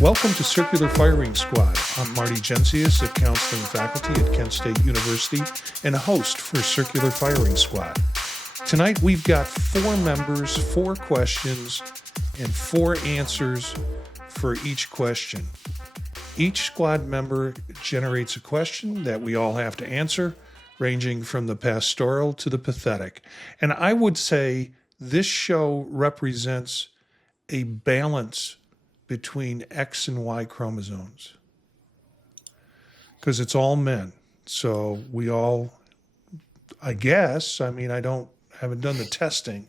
Welcome to Circular Firing Squad. I'm Marty Gensius, a counseling faculty at Kent State University and a host for Circular Firing Squad. Tonight we've got 4 members, 4 questions, and 4 answers for each question. Each squad member generates a question that we all have to answer, ranging from the pastoral to the pathetic. And I would say this show represents a balance between X and Y chromosomes because it's all men. So we all, I guess, I haven't done the testing,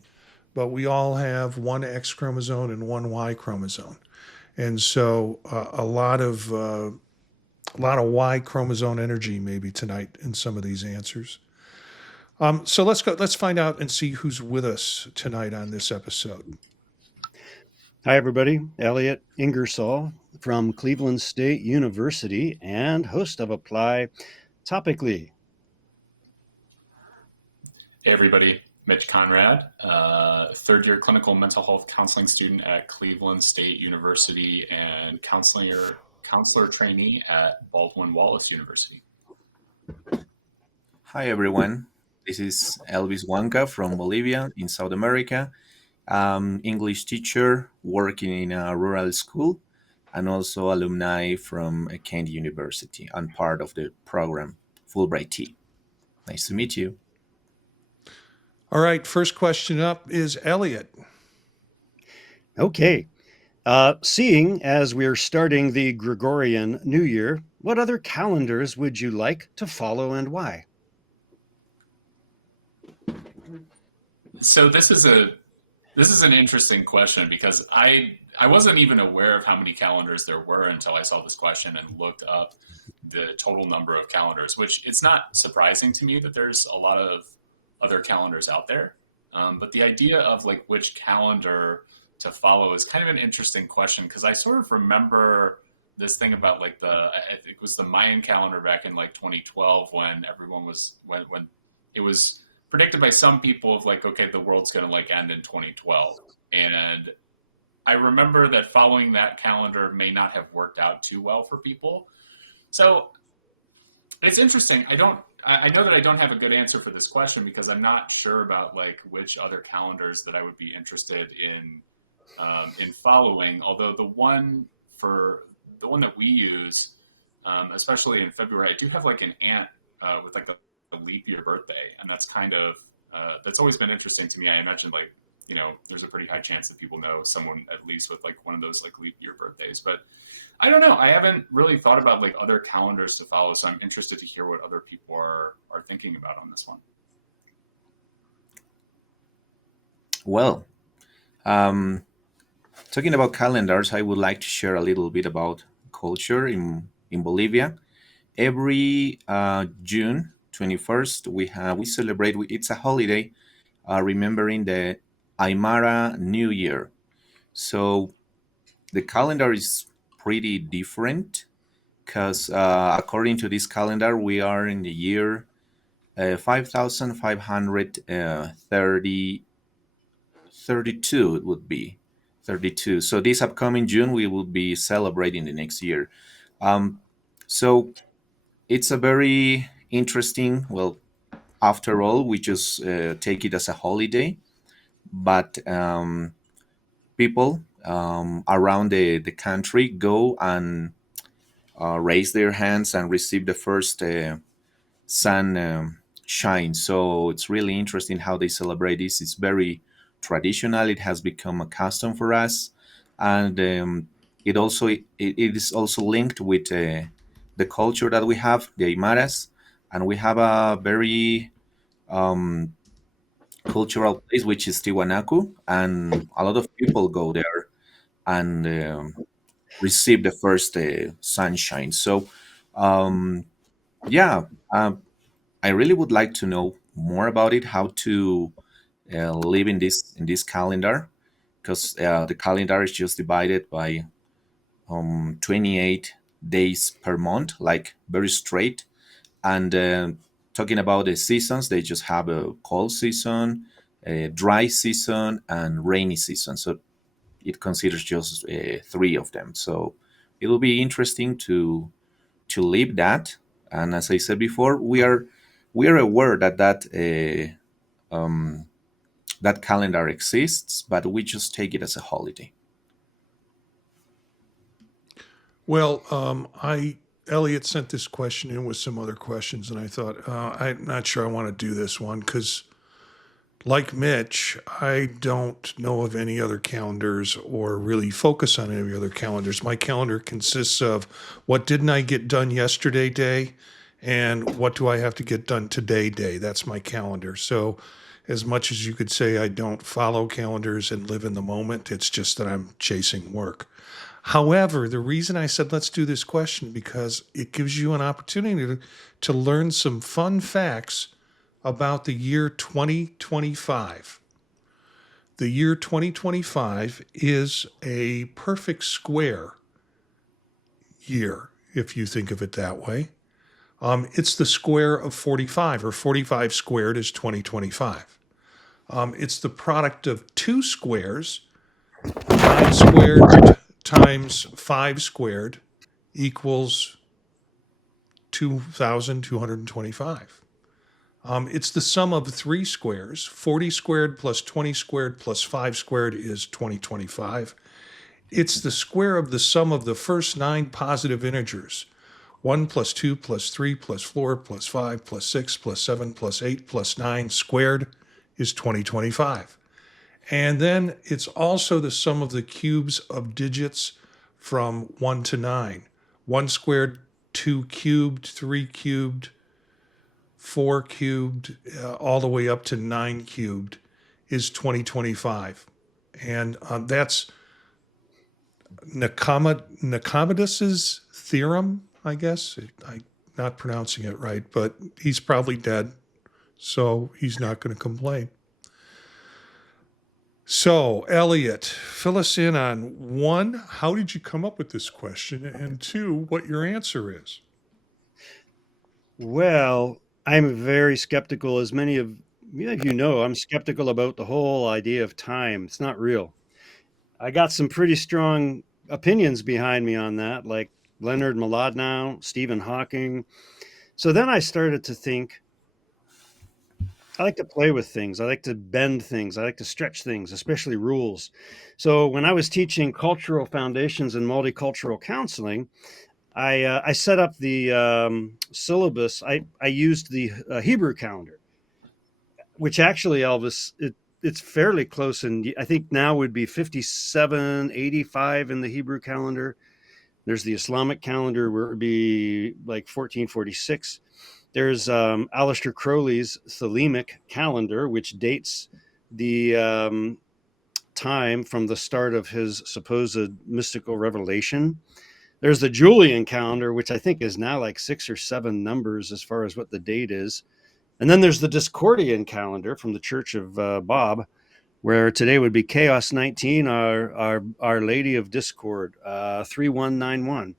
but we all have one X chromosome and one Y chromosome. And so a lot of Y chromosome energy maybe tonight in some of these answers. So let's find out and see who's with us tonight on this episode. Hi, everybody. Elliott Ingersoll from Cleveland State University and host of Apply Topically. Hey, everybody. Mitch Conrad, third-year clinical mental health counseling student at Cleveland State University and counselor trainee at Baldwin Wallace University. Hi, everyone. This is Elvis Huanca from Bolivia in South America. English teacher working in a rural school and also alumni from Kent University and part of the program Fulbright T. Nice to meet you. All right, first question up is Elliott. Okay. Seeing as we're starting the Gregorian New Year, what other calendars would you like to follow and why? So this is an interesting question because I wasn't even aware of how many calendars there were until I saw this question and looked up the total number of calendars, which it's not surprising to me that there's a lot of other calendars out there. But the idea of like which calendar to follow is kind of an interesting question because I sort of remember this thing about like I think it was the Mayan calendar back in like 2012 when everyone was, when it was predicted by some people of like, okay, the world's going to like end in 2012. And I remember that following that calendar may not have worked out too well for people. So it's interesting. I know that I don't have a good answer for this question because I'm not sure about like which other calendars that I would be interested in following. Although the one that we use, especially in February, I do have like an aunt with like a leap year birthday, and that's kind of that's always been interesting to me. I imagine like, you know, there's a pretty high chance that people know someone at least with like one of those like leap year birthdays, but I don't know. I haven't really thought about like other calendars to follow, so I'm interested to hear what other people are thinking about on this one. Well, talking about calendars, I would like to share a little bit about culture in Bolivia. Every June 21st, we celebrate. It's a holiday, remembering the Aymara New Year. So the calendar is pretty different because according to this calendar, we are in the year 5,532. It would be 32. So this upcoming June, we will be celebrating the next year. So it's a very interesting, well, after all, we just take it as a holiday, but people around the country go and raise their hands and receive the first sun shine. So it's really interesting how they celebrate this. It's very traditional. It has become a custom for us, and it is also linked with the culture that we have, the Aymaras, and we have a very cultural place which is Tiwanaku, and a lot of people go there and receive the first sunshine. So yeah, I really would like to know more about it, how to live in this calendar, because the calendar is just divided by 28 days per month, like very straight. And talking about the seasons, they just have a cold season, dry season and rainy season. So it considers just three of them. So it will be interesting to live that. And as I said before, we are aware that that calendar exists, but we just take it as a holiday. Well, Elliott sent this question in with some other questions, and I thought, I'm not sure I want to do this one because, like Mitch, I don't know of any other calendars or really focus on any other calendars. My calendar consists of what didn't I get done yesterday day and what do I have to get done today day. That's my calendar. So, as much as you could say I don't follow calendars and live in the moment, it's just that I'm chasing work. However, the reason I said let's do this question because it gives you an opportunity to learn some fun facts about the year 2025. The year 2025 is a perfect square year, if you think of it that way. It's the square of 45, or 45 squared is 2025. It's the product of two squares. 9 squared times 5 squared equals 2,225. It's the sum of three squares. 40 squared plus 20 squared plus 5 squared is 2025. It's the square of the sum of the first 9 positive integers. 1 plus 2 plus 3 plus 4 plus 5 plus 6 plus 7 plus 8 plus 9 squared is 2025. And then it's also the sum of the cubes of digits from 1 to 9. 1 squared, 2 cubed, 3 cubed, 4 cubed, all the way up to 9 cubed is 2025. And that's Nicomedes' theorem, I guess. I'm not pronouncing it right, but he's probably dead, so he's not going to complain. So, Elliott, fill us in on one, how did you come up with this question? And two, what your answer is. Well, I'm very skeptical, as many of you know, I'm skeptical about the whole idea of time. It's not real. I got some pretty strong opinions behind me on that, like Leonard Mlodinow, Stephen Hawking. So then I started to think, I like to play with things. I like to bend things. I like to stretch things, especially rules. So when I was teaching cultural foundations and multicultural counseling, I set up the syllabus. I used the Hebrew calendar, which actually, Elvis, it's fairly close. And I think now would be 5785 in the Hebrew calendar. There's the Islamic calendar where it would be like 1446. There's Aleister Crowley's Thelemic calendar, which dates the time from the start of his supposed mystical revelation. There's the Julian calendar, which I think is now like 6 or 7 numbers as far as what the date is. And then there's the Discordian calendar from the Church of Bob, where today would be Chaos 19, Our Lady of Discord, 3191.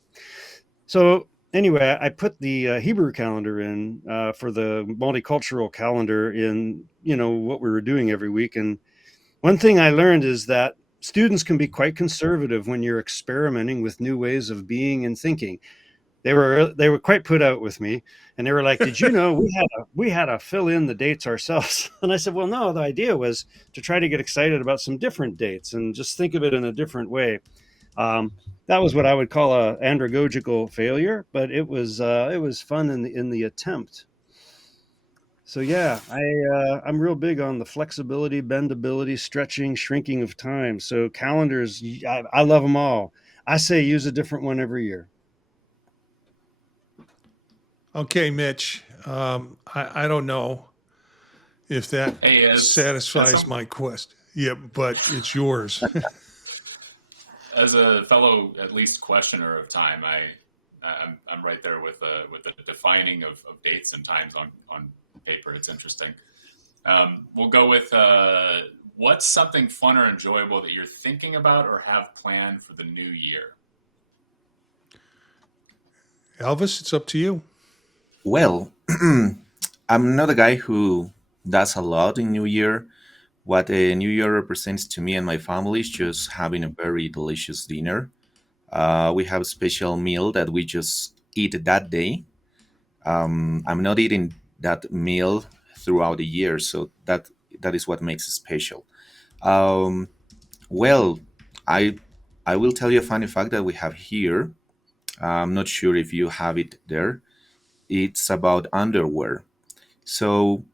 So anyway, I put the Hebrew calendar in for the multicultural calendar in, what we were doing every week. And one thing I learned is that students can be quite conservative when you're experimenting with new ways of being and thinking. They were quite put out with me, and they were like, "Did you know we had to fill in the dates ourselves?" And I said, "Well, no. The idea was to try to get excited about some different dates and just think of it in a different way." That was what I would call a andragogical failure, but it was fun in the attempt. So yeah, I'm real big on the flexibility, bendability, stretching, shrinking of time. So calendars, I love them all. I say use a different one every year. Okay, Mitch, I don't know if that Hey, satisfies my quest. Yeah, but it's yours. as a fellow at least questioner of time, I'm right there with the defining of dates and times on paper. It's interesting. We'll go with what's something fun or enjoyable that you're thinking about or have planned for the new year? Elvis, it's up to you. Well, I'm not a guy who does a lot in New Year, What a New Year represents to me and my family is just having a very delicious dinner. We have a special meal that we just eat that day. I'm not eating that meal throughout the year, so that is what makes it special. Um, well, I I will tell you a funny fact that we have here. I'm not sure if you have it there. It's about underwear. So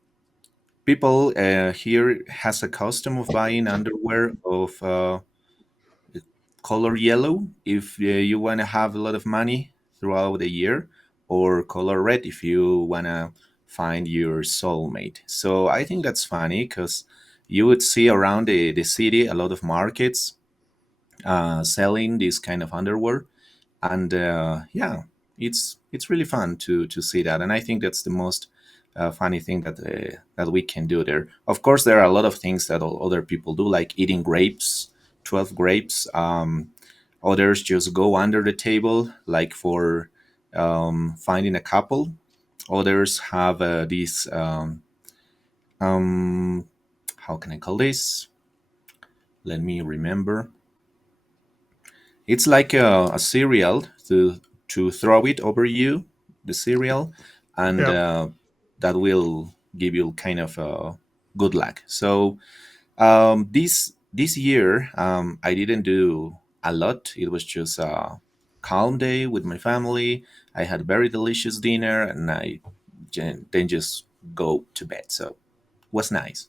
people here has a custom of buying underwear of color yellow if you want to have a lot of money throughout the year, or color red if you want to find your soulmate. So I think that's funny because you would see around the city a lot of markets selling this kind of underwear, and yeah, it's really fun to see that, and I think that's the most funny thing that we can do there. Of course, there are a lot of things that other people do, like eating grapes, 12 grapes. Others just go under the table, like for finding a couple. Others have these um, how can I call this? Let me remember. It's like a cereal to throw it over you, the cereal, and Yeah. that will give you kind of good luck. So this year I didn't do a lot. It was just a calm day with my family. I had very delicious dinner, and I then just go to bed. So it was nice.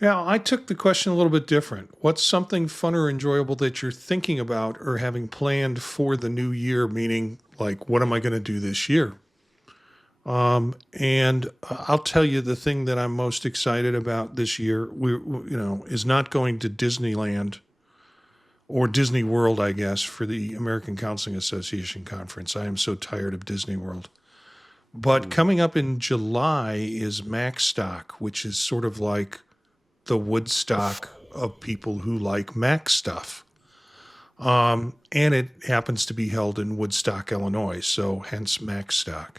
Yeah, I took the question a little bit different. What's something fun or enjoyable that you're thinking about or having planned for the new year? Meaning, like, what am I going to do this year? And I'll tell you the thing that I'm most excited about this year. Is not going to Disneyland or Disney World, I guess, for the American Counseling Association conference. I am so tired of Disney World. But Mm. coming up in July is Macstock, which is sort of like the Woodstock of people who like Mac stuff. And it happens to be held in Woodstock, Illinois, so hence Macstock.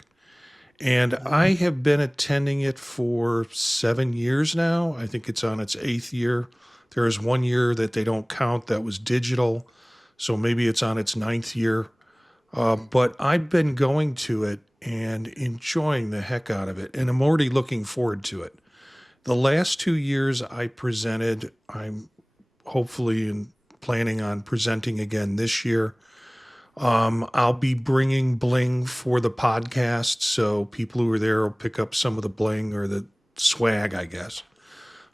And I have been attending it for 7 years now. I think it's on its eighth year. There is one year that they don't count that was digital, so maybe it's on its ninth year. But I've been going to it and enjoying the heck out of it, and I'm already looking forward to it. The last 2 years I presented, I'm hopefully planning on presenting again this year. I'll be bringing bling for the podcast, so people who are there will pick up some of the bling or the swag, I guess,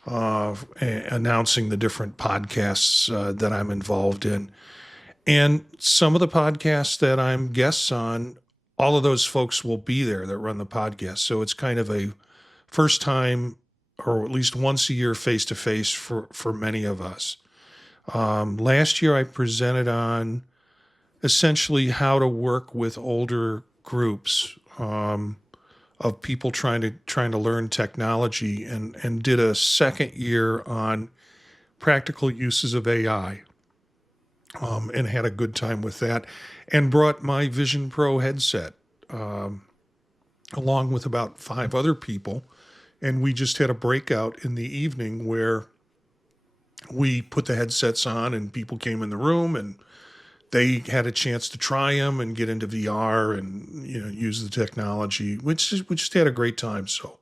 announcing the different podcasts that I'm involved in. And some of the podcasts that I'm guests on, all of those folks will be there that run the podcast. So it's kind of a first time, or at least once a year, face to face for many of us. Last year, I presented on essentially how to work with older groups of people trying to learn technology, and did a second year on practical uses of AI, and had a good time with that, and brought my Vision Pro headset along with about five other people, and we just had a breakout in the evening where we put the headsets on and people came in the room and they had a chance to try them and get into VR and use the technology, we just had a great time. So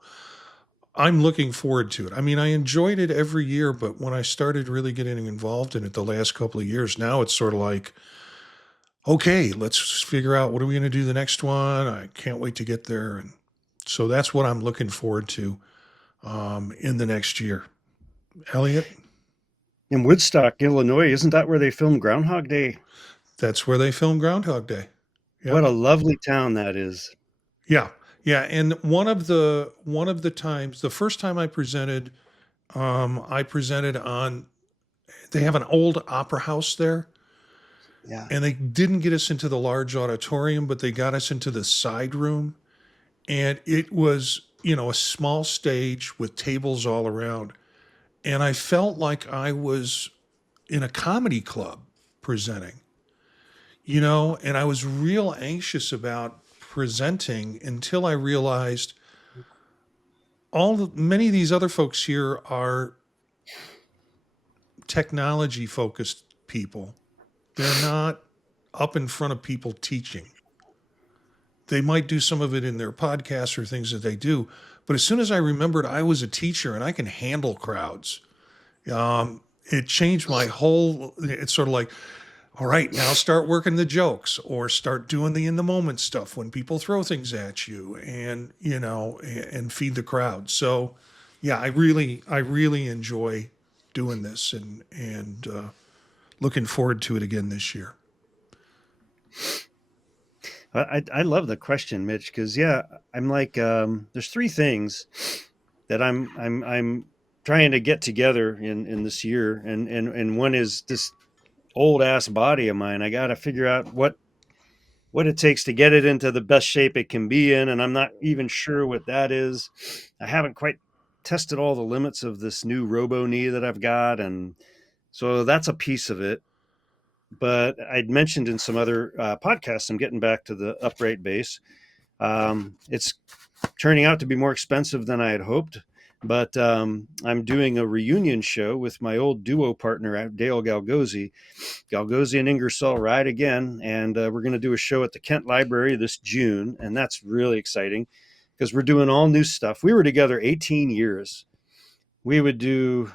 I'm looking forward to it. I mean, I enjoyed it every year, but when I started really getting involved in it the last couple of years, now it's sort of like, okay, let's figure out what are we going to do the next one. I can't wait to get there, and so that's what I'm looking forward to in the next year. Elliot, In Woodstock, Illinois, isn't that where they filmed Groundhog Day? that's where they filmed Groundhog Day. What Yep. a lovely town that is. Yeah, yeah. And one of the times, the first time I presented on. They have an old opera house there, Yeah. and they didn't get us into the large auditorium, but they got us into the side room, and it was a small stage with tables all around, and I felt like I was in a comedy club presenting. And I was real anxious about presenting until I realized, many of these other folks here are technology focused people. They're not up in front of people teaching. They might do some of it in their podcasts or things that they do. But as soon as I remembered I was a teacher and I can handle crowds, it changed my whole. It's sort of like, all right, now start working the jokes or start doing the in the moment stuff when people throw things at you, and and feed the crowd. So, yeah, I really enjoy doing this, and looking forward to it again this year. I love the question, Mitch, because yeah, I'm like, there's three things that I'm trying to get together in this year, and one is this old ass body of mine. I got to figure out what it takes to get it into the best shape it can be in, and I'm not even sure what that is. I haven't quite tested all the limits of this new robo knee that I've got, and so that's a piece of it. But I'd mentioned in some other podcasts, I'm getting back to the upright bass. It's turning out to be more expensive than I had hoped, but I'm doing a reunion show with my old duo partner, Dale Galgozzi. Galgozzi and Ingersoll ride again, and we're going to do a show at the Kent Library this June, and that's really exciting because we're doing all new stuff. We were together 18 years. We would do,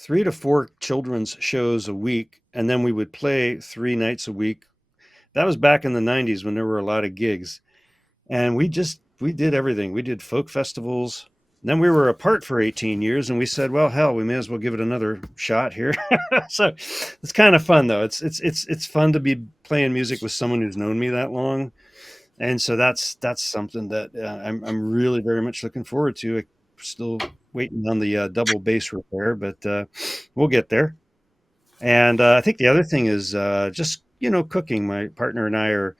3 to 4 children's shows a week, and then we would play 3 nights a week. That was back in the 90s when there were a lot of gigs. And we did everything. We did folk festivals. Then we were apart for 18 years, and we said, well, hell, we may as well give it another shot here. So it's kind of fun, though. It's fun to be playing music with someone who's known me that long. And so that's something that I'm really very much looking forward to. Still waiting on the double bass repair, but we'll get there. And I think the other thing is just, cooking. My partner and I are,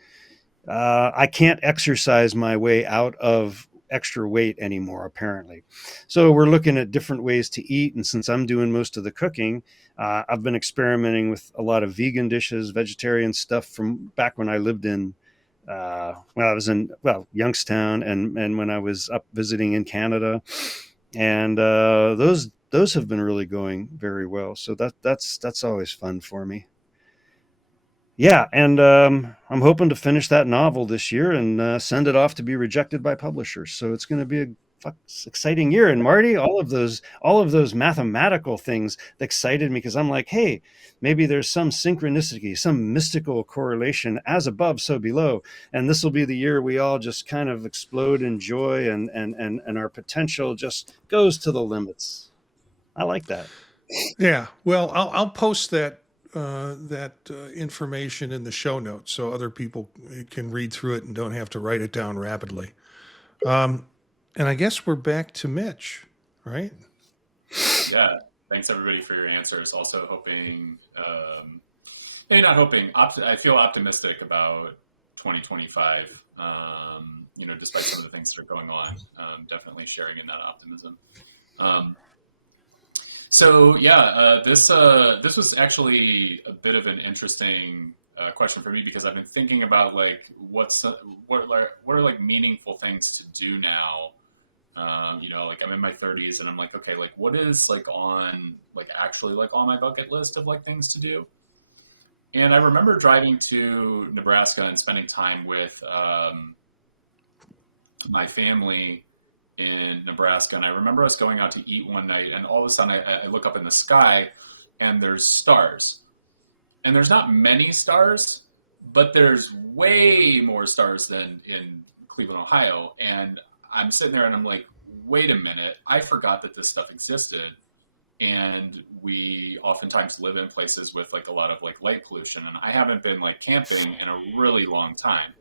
I can't exercise my way out of extra weight anymore, apparently. So we're looking at different ways to eat. And since I'm doing most of the cooking, I've been experimenting with a lot of vegan dishes, vegetarian stuff from back when I lived in I was in Youngstown, and when I was up visiting in Canada, and those have been really going very well. So that's always fun for me. Yeah, and I'm hoping to finish that novel this year and send it off to be rejected by publishers. So it's going to be a exciting year. And Marty, all of those mathematical things excited me because I'm like, hey, maybe there's some synchronicity, some mystical correlation, as above, so below. And this will be the year we all just kind of explode in joy, and our potential just goes to the limits. I like that. Yeah. Well, I'll post that information in the show notes so other people can read through it and don't have to write it down rapidly. And I guess we're back to Mitch, right? Yeah. Thanks everybody for your answers. Also hoping, maybe not hoping, I feel optimistic about 2025, despite some of the things that are going on. Definitely sharing in that optimism. This was actually a bit of an interesting question for me because I've been thinking about like what are like meaningful things to do now. Like I'm in my 30s and I'm like, okay, like what is like on like actually like on my bucket list of like things to do. And I remember driving to Nebraska and spending time with my family in Nebraska. And I remember us going out to eat one night and all of a sudden I look up in the sky and there's stars. And there's not many stars, but there's way more stars than in Cleveland, Ohio. And I'm sitting there and I'm like, wait a minute, I forgot that this stuff existed. And we oftentimes live in places with like a lot of like light pollution. And I haven't been like camping in a really long time.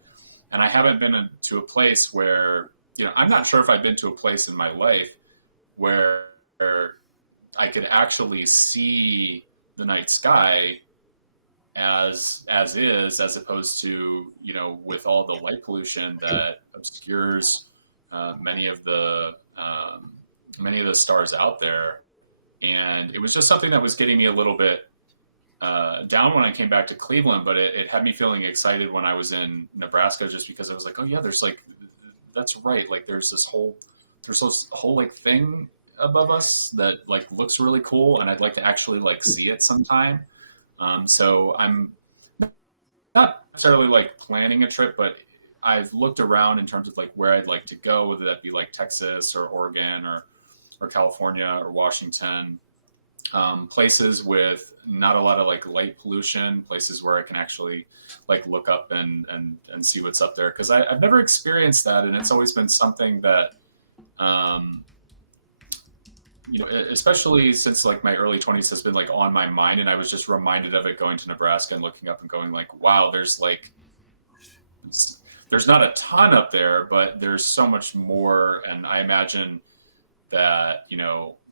And I haven't been to a place where, I'm not sure if I've been to a place in my life where I could actually see the night sky as is, as opposed to, with all the light pollution that obscures many of the stars out there. And it was just something that was getting me a little bit down when I came back to Cleveland, but it had me feeling excited when I was in Nebraska, just because I was like, oh yeah, there's that's right. Like there's this whole like thing above us that like looks really cool, and I'd like to actually like see it sometime. So I'm not necessarily like planning a trip, but I've looked around in terms of like where I'd like to go, whether that be like Texas or Oregon or California or Washington, places with not a lot of like light pollution, places where I can actually like look up and see what's up there. Cause I've never experienced that. And it's always been something that, um, especially since like my early 20s has been like on my mind. And I was just reminded of it going to Nebraska and looking up and going like, wow, there's not a ton up there, but there's so much more. And I imagine that,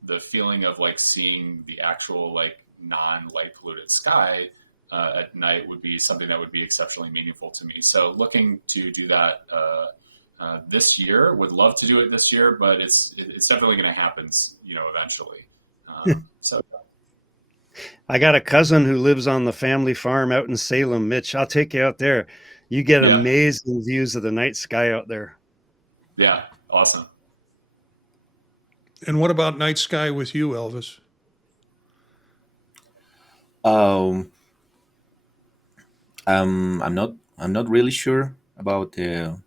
the feeling of like seeing the actual like non-light polluted sky at night would be something that would be exceptionally meaningful to me. So looking to do that this year, would love to do it this year, but it's definitely going to happen, eventually. So I got a cousin who lives on the family farm out in Salem. Mitch, I'll take you out there. You get yeah, amazing views of the night sky out there. yeah, awesome. And what about night sky with you, Elvis? Um, I'm not really sure about the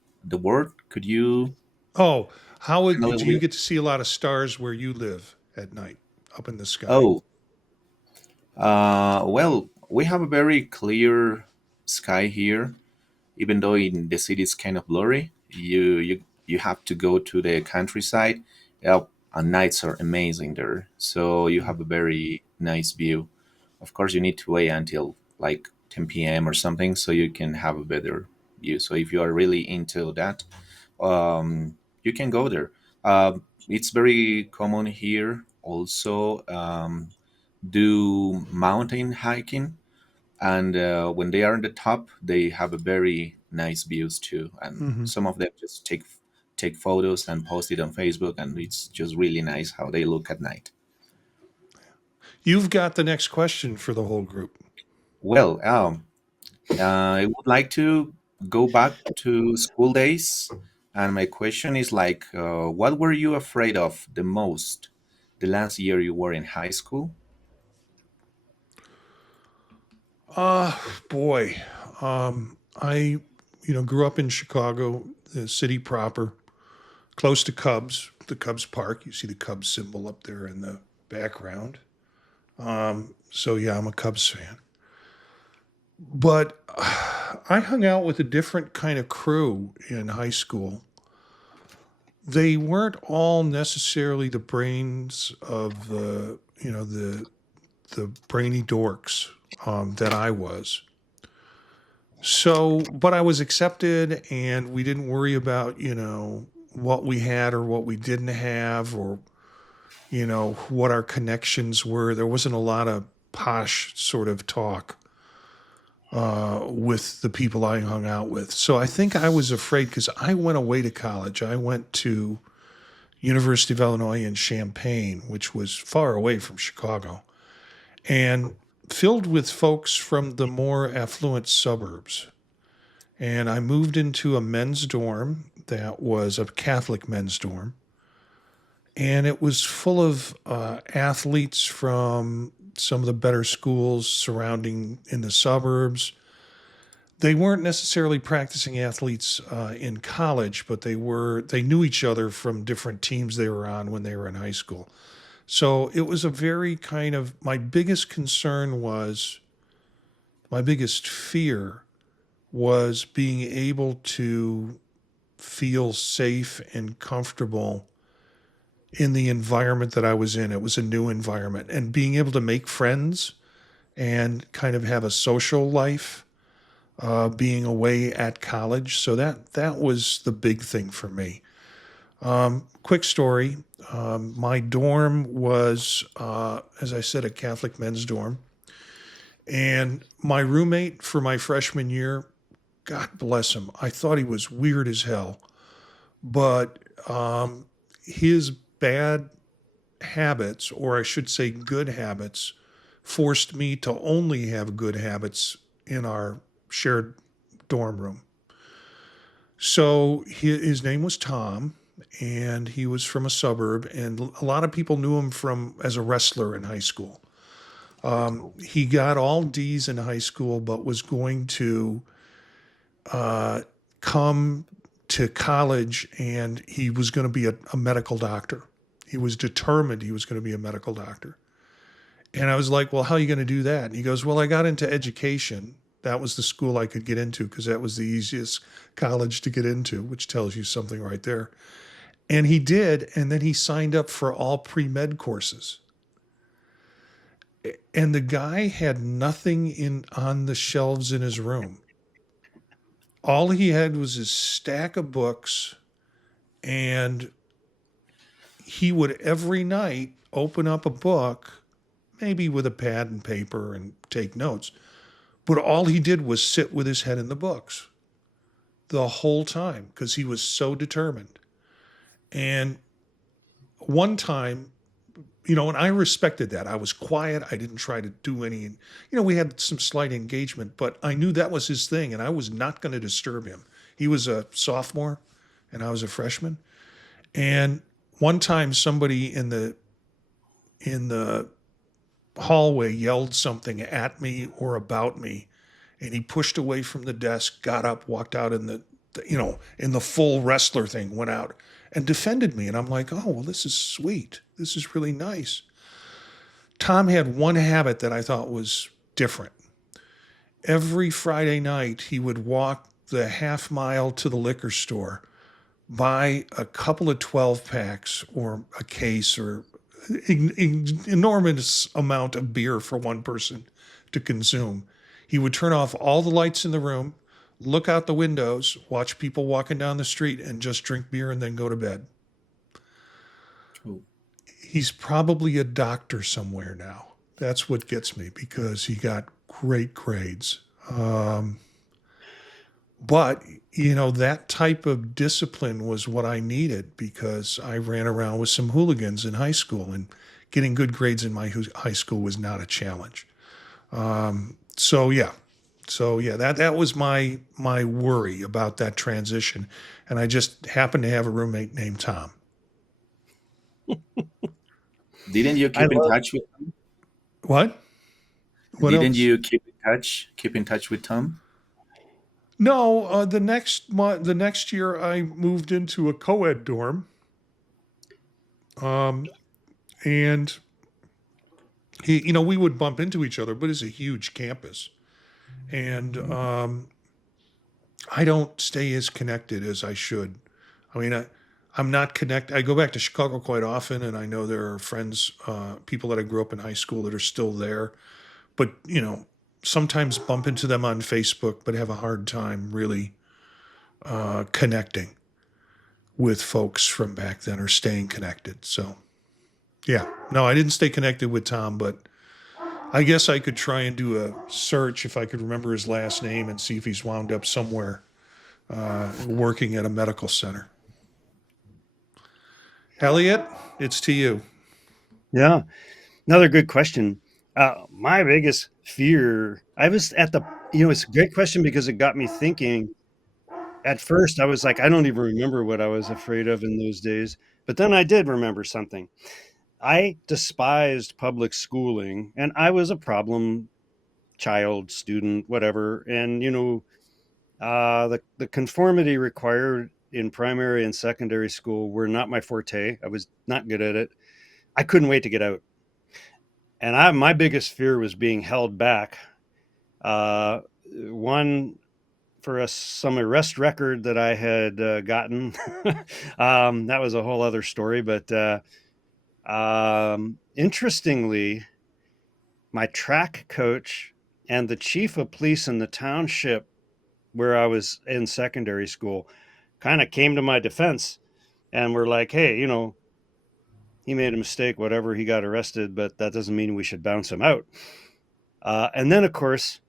word. Could you Oh, how explain a would do little you bit? get to see a lot of stars where you live at night up in the sky? Oh, well, we have a very clear sky here, even though in the city it's kind of blurry. You have to go to the countryside. Yeah, and nights are amazing there, so you have a very nice view. Of course, you need to wait until like 10 p.m. or something so you can have a better view. So if you are really into that, you can go there. It's very common here also, do mountain hiking, and when they are on the top they have a very nice views too, and Hmm. some of them just take photos and post it on Facebook, and it's just really nice how they look at night. You've got the next question for the whole group. Well, I would like to go back to school days, and my question is like, what were you afraid of the most the last year you were in high school? Uh, Boy, I grew up in Chicago, the city proper, close to Cubs, the Cubs Park. You see the Cubs symbol up there in the background. So yeah, I'm a Cubs fan. But I hung out with a different kind of crew in high school. They weren't all necessarily the brains of the brainy dorks that I was. So, but I was accepted, and we didn't worry about what we had or what we didn't have, or what our connections were. There wasn't a lot of posh sort of talk with the people I hung out with. So I think I was afraid because I went away to college. I went to University of Illinois in Champaign, which was far away from Chicago, and filled with folks from the more affluent suburbs. And I moved into a men's dorm that was a Catholic men's dorm, and it was full of athletes from some of the better schools surrounding in the suburbs. They weren't necessarily practicing athletes in college, but they knew each other from different teams they were on when they were in high school. So it was a very kind of my biggest fear was being able to feel safe and comfortable in the environment that I was in. It was a new environment, and being able to make friends and kind of have a social life being away at college. So that was the big thing for me. Quick story: my dorm was, as I said, a Catholic men's dorm, and my roommate for my freshman year, God bless him, I thought he was weird as hell, but his bad habits, or I should say good habits, forced me to only have good habits in our shared dorm room. So his name was Tom, and he was from a suburb, and a lot of people knew him from as a wrestler in high school. He got all D's in high school, but was going to come to college, and he was going to be a medical doctor. He was determined he was going to be a medical doctor. And I was like, well, how are you going to do that? And he goes, well, I got into education. That was the school I could get into because that was the easiest college to get into, which tells you something right there. And he did. And then he signed up for all pre-med courses. And the guy had nothing on the shelves in his room. All he had was his stack of books, and he would every night open up a book, maybe with a pad and paper, and take notes. But all he did was sit with his head in the books the whole time because he was so determined. And one time, and I respected that. I was quiet. I didn't try to do any, we had some slight engagement, but I knew that was his thing, and I was not going to disturb him. He was a sophomore, and I was a freshman. And one time, somebody in the hallway yelled something at me or about me, and he pushed away from the desk, got up, walked out in the full wrestler thing, went out and defended me. And I'm like, oh, well, this is sweet. This is really nice. Tom had one habit that I thought was different. Every Friday night, he would walk the half mile to the liquor store, buy a couple of 12 packs or a case or enormous amount of beer for one person to consume. He would turn off all the lights in the room, look out the windows, watch people walking down the street, and just drink beer and then go to bed. Ooh. He's probably a doctor somewhere now. That's what gets me because he got great grades. But, that type of discipline was what I needed because I ran around with some hooligans in high school, and getting good grades in my high school was not a challenge. That was my worry about that transition. And I just happened to have a roommate named Tom. Didn't you keep in touch with him? What? Didn't else? you keep in touch with Tom? No, the next year I moved into a co-ed dorm. And we would bump into each other, but it's a huge campus. And I don't stay as connected as I should. I mean, I'm not connected. I go back to Chicago quite often, and I know there are friends, people that I grew up in high school that are still there. But, sometimes bump into them on Facebook, but have a hard time really connecting with folks from back then or staying connected. So, yeah. No, I didn't stay connected with Tom, but I guess I could try and do a search if I could remember his last name and see if he's wound up somewhere working at a medical center. Elliott, it's to you. Yeah. Another good question. My biggest fear, I was at it's a great question because it got me thinking. At first, I was like, I don't even remember what I was afraid of in those days. But then I did remember something. I despised public schooling, and I was a problem child, student, whatever. And, the conformity required in primary and secondary school were not my forte. I was not good at it. I couldn't wait to get out. And my biggest fear was being held back. One, for some arrest record that I had gotten. That was a whole other story. But interestingly, my track coach and the chief of police in the township where I was in secondary school kind of came to my defense and were like, hey, he made a mistake, whatever, he got arrested, but that doesn't mean we should bounce him out. And then, of course,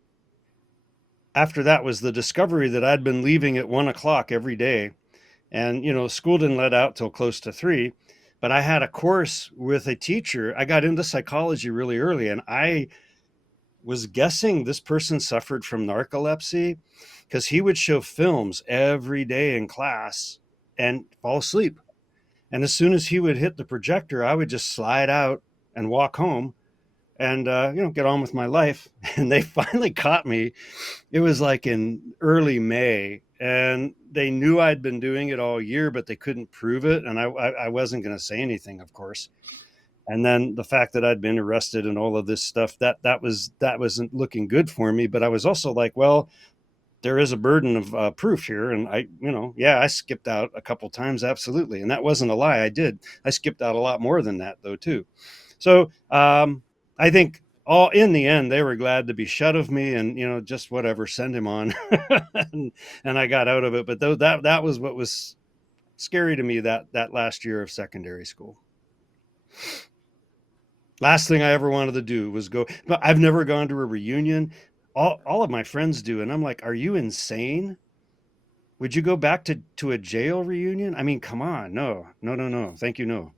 after that was the discovery that I'd been leaving at 1:00 every day. And, school didn't let out till close to 3. But I had a course with a teacher. I got into psychology really early, and I was guessing this person suffered from narcolepsy because he would show films every day in class and fall asleep. And as soon as he would hit the projector, I would just slide out and walk home and, get on with my life. And they finally caught me. It was like in early May, and they knew I'd been doing it all year, but they couldn't prove it. And I wasn't going to say anything, of course. And then the fact that I'd been arrested and all of this stuff, that wasn't looking good for me. But I was also like, well, there is a burden of proof here. And I skipped out a couple times. Absolutely. And that wasn't a lie. I skipped out a lot more than that though, too. So I think all in the end, they were glad to be shut of me and, just whatever, send him on. and I got out of it. But that was what was scary to me that last year of secondary school. Last thing I ever wanted to do was go. But I've never gone to a reunion. All of my friends do. And I'm like, are you insane? Would you go back to a jail reunion? I mean, come on. No. Thank you. No.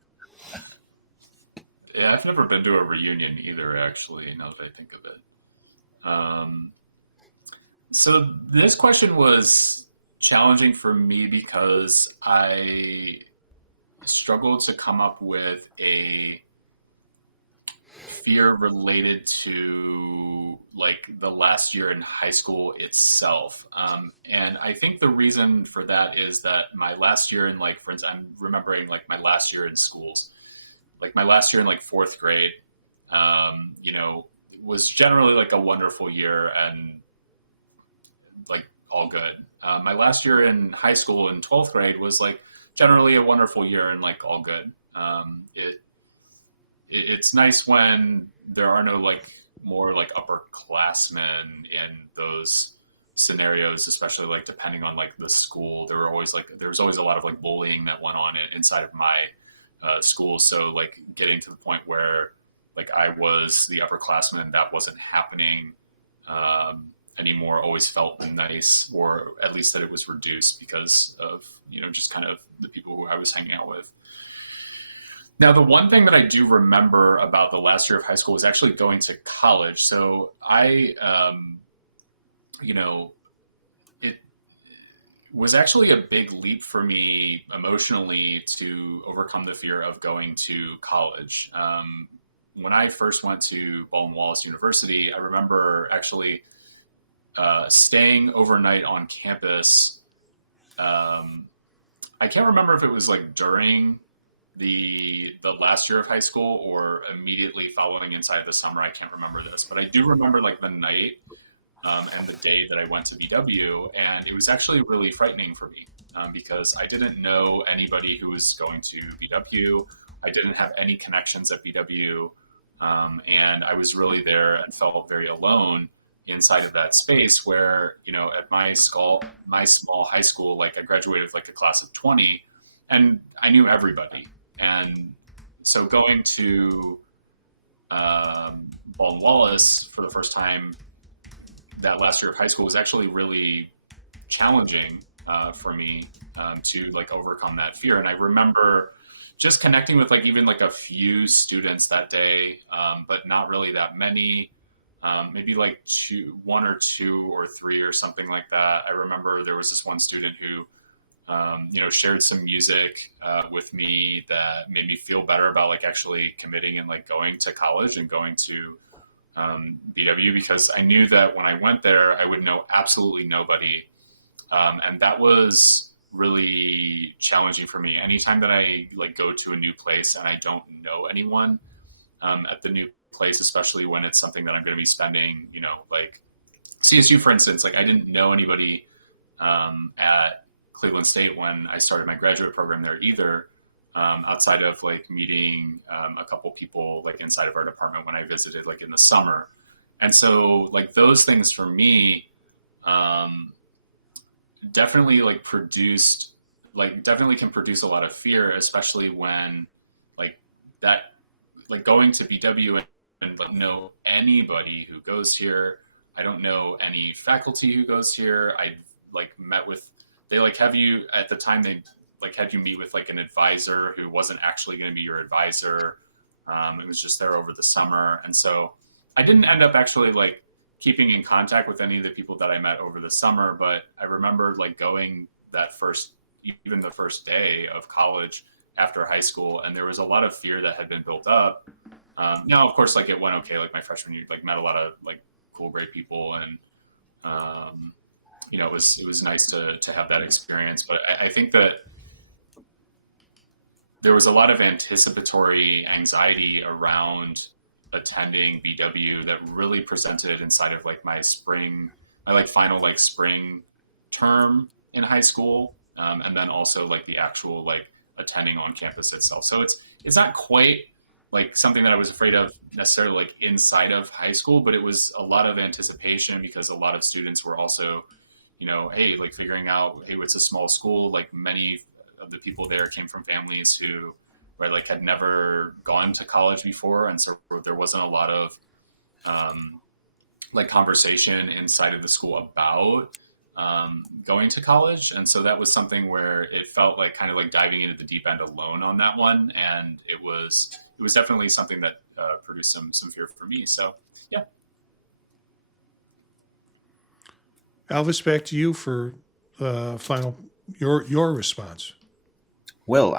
Yeah, I've never been to a reunion either, actually, now that I think of it. So this question was challenging for me because I struggled to come up with a fear related to like the last year in high school itself. And I think the reason for that is that my last year in for instance, I'm remembering like my last year in schools, like my last year in like fourth grade, was generally like a wonderful year and like all good. My last year in high school in 12th grade was like generally a wonderful year and like all good. It's nice when there are no like more like upperclassmen in those scenarios, especially like depending on like the school. There was always a lot of like bullying that went on inside of my school. So like getting to the point where like I was the upperclassman, that wasn't happening anymore, always felt nice, or at least that it was reduced because of, just kind of the people who I was hanging out with. Now, the one thing that I do remember about the last year of high school was actually going to college. So I, it was actually a big leap for me emotionally to overcome the fear of going to college. When I first went to Baldwin Wallace University, I remember actually staying overnight on campus. I can't remember if it was like during the last year of high school or immediately following inside the summer. I can't remember this, but I do remember like the night and the day that I went to BW, and it was actually really frightening for me because I didn't know anybody who was going to BW. I didn't have any connections at BW, and I was really there and felt very alone inside of that space where, at my small high school, like I graduated with like a class of 20 and I knew everybody. And so going to Baldwin Wallace for the first time that last year of high school was actually really challenging for me to like overcome that fear. And I remember just connecting with like even like a few students that day, but not really that many. Maybe like one or two or three or something like that. I remember there was this one student who shared some music with me that made me feel better about like actually committing and like going to college and going to BW, because I knew that when I went there, I would know absolutely nobody. And that was really challenging for me. Anytime that I like go to a new place and I don't know anyone at the new place, especially when it's something that I'm going to be spending, like CSU, for instance, like I didn't know anybody at Cleveland State when I started my graduate program there either, outside of like meeting a couple people like inside of our department when I visited like in the summer. And so like those things for me definitely can produce a lot of fear, especially when like that, like going to BW and like know anybody who goes here. I don't know any faculty who goes here. I like met with, they like have you at the time, they like had you meet with like an advisor who wasn't actually going to be your advisor. It was just there over the summer. And so I didn't end up actually like keeping in contact with any of the people that I met over the summer, but I remember like going that first, even the first day of college after high school, and there was a lot of fear that had been built up. Of course, like it went okay. Like my freshman year, like met a lot of like cool, great people, and um, it was nice to have that experience. But I think that there was a lot of anticipatory anxiety around attending BW that really presented inside of like my like final like spring term in high school, and then also like the actual like attending on campus itself. So it's not quite like something that I was afraid of necessarily like inside of high school, but it was a lot of anticipation because a lot of students were also, hey, like figuring out, hey, it's a small school. Like many of the people there came from families who, right, like had never gone to college before, and so there wasn't a lot of like conversation inside of the school about going to college, and so that was something where it felt like kind of like diving into the deep end alone on that one, and it was definitely something that produced some fear for me. So yeah. Elvis, back to you for final your response. Well,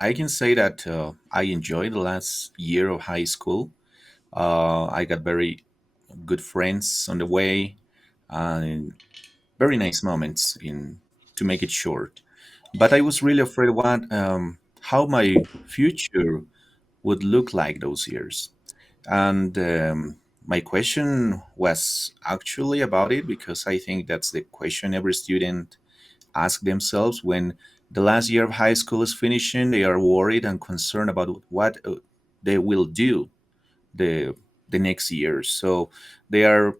I can say that I enjoyed the last year of high school. I got very good friends on the way, and very nice moments in to make it short. But I was really afraid what how my future would look like those years. And my question was actually about it because I think that's the question every student asks themselves when the last year of high school is finishing. They are worried and concerned about what they will do the the next year. So they are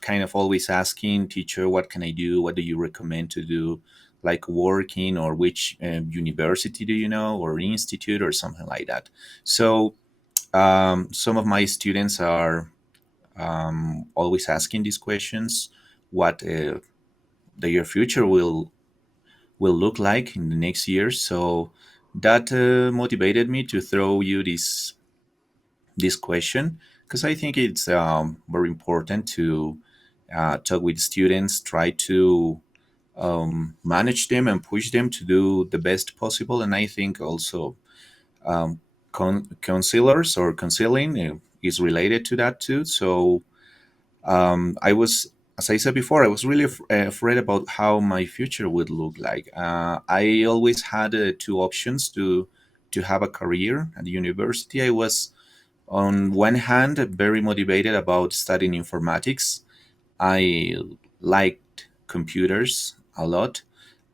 kind of always asking teacher, "What can I do? What do you recommend to do?" Like working or which university do you know or institute or something like that. So some of my students are always asking these questions: what their future will look like in the next year. So that motivated me to throw you this question because I think it's very important to talk with students, try to manage them and push them to do the best possible. And I think also um, counselors or counseling is related to that too. So I was, as I said before, I was really afraid about how my future would look like. I always had two options to have a career at the university. I was on one hand very motivated about studying informatics. I liked computers a lot,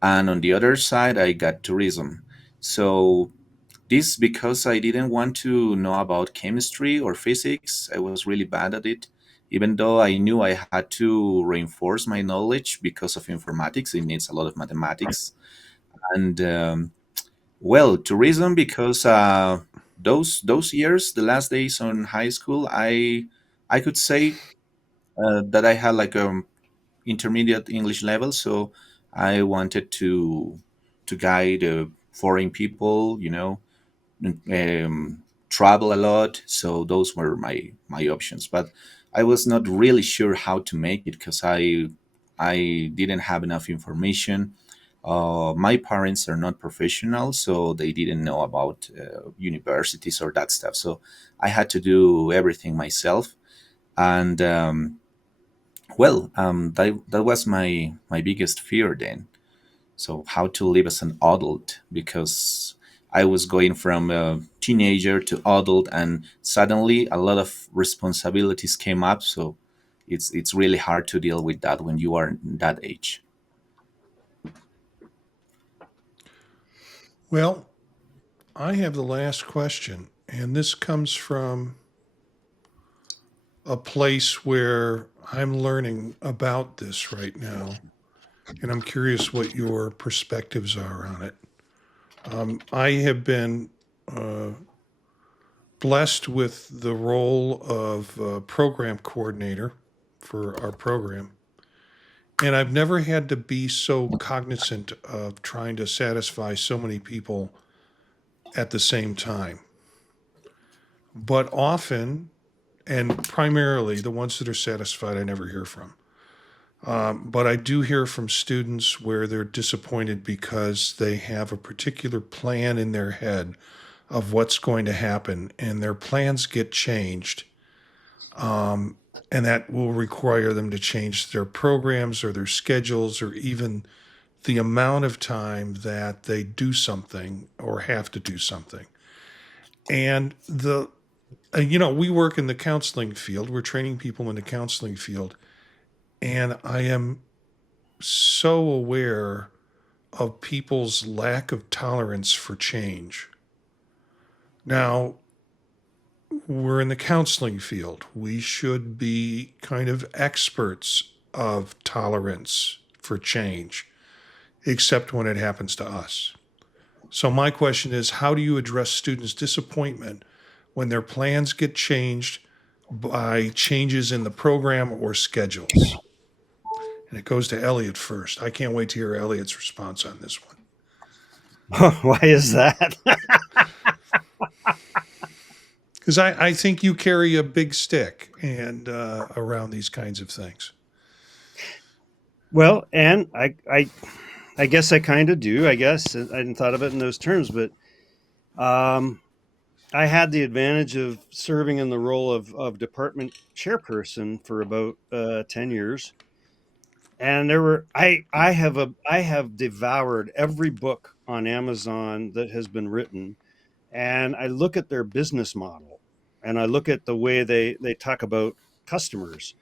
and on the other side, I got tourism. So this because I didn't want to know about chemistry or physics. I was really bad at it. Even though I knew I had to reinforce my knowledge because of informatics, it needs a lot of mathematics. And well, tourism because those years, the last days on high school, I could say that I had like a intermediate English level, so I wanted to guide foreign people, travel a lot. So those were my options. But I was not really sure how to make it because I didn't have enough information. My parents are not professionals, so they didn't know about universities or that stuff. So I had to do everything myself, and that was my biggest fear then. So how to live as an adult because I was going from a teenager to adult, and suddenly a lot of responsibilities came up. So it's really hard to deal with that when you are in that age. Well, I have the last question, and this comes from a place where I'm learning about this right now, and I'm curious what your perspectives are on it. I have been uh, blessed with the role of program coordinator for our program, and I've never had to be so cognizant of trying to satisfy so many people at the same time. But often And primarily, the ones that are satisfied, I never hear from. But I do hear from students where they're disappointed because they have a particular plan in their head of what's going to happen, and their plans get changed. And that will require them to change their programs or their schedules or even the amount of time that they do something or have to do something. And we work in the counseling field. We're training people in the counseling field. And I am so aware of people's lack of tolerance for change. Now, we're in the counseling field. We should be kind of experts of tolerance for change, except when it happens to us. So, my question is, how do you address students' disappointment when their plans get changed by changes in the program or schedules? And it goes to Elliott first. I can't wait to hear Elliott's response on this one. Why is that? Because I think you carry a big stick and around these kinds of things. Well, and I guess I kind of do. I guess I hadn't thought of it in those terms, but I had the advantage of serving in the role of department chairperson for about 10 years. And I have devoured every book on Amazon that has been written, and I look at their business model, and I look at the way they talk about customers,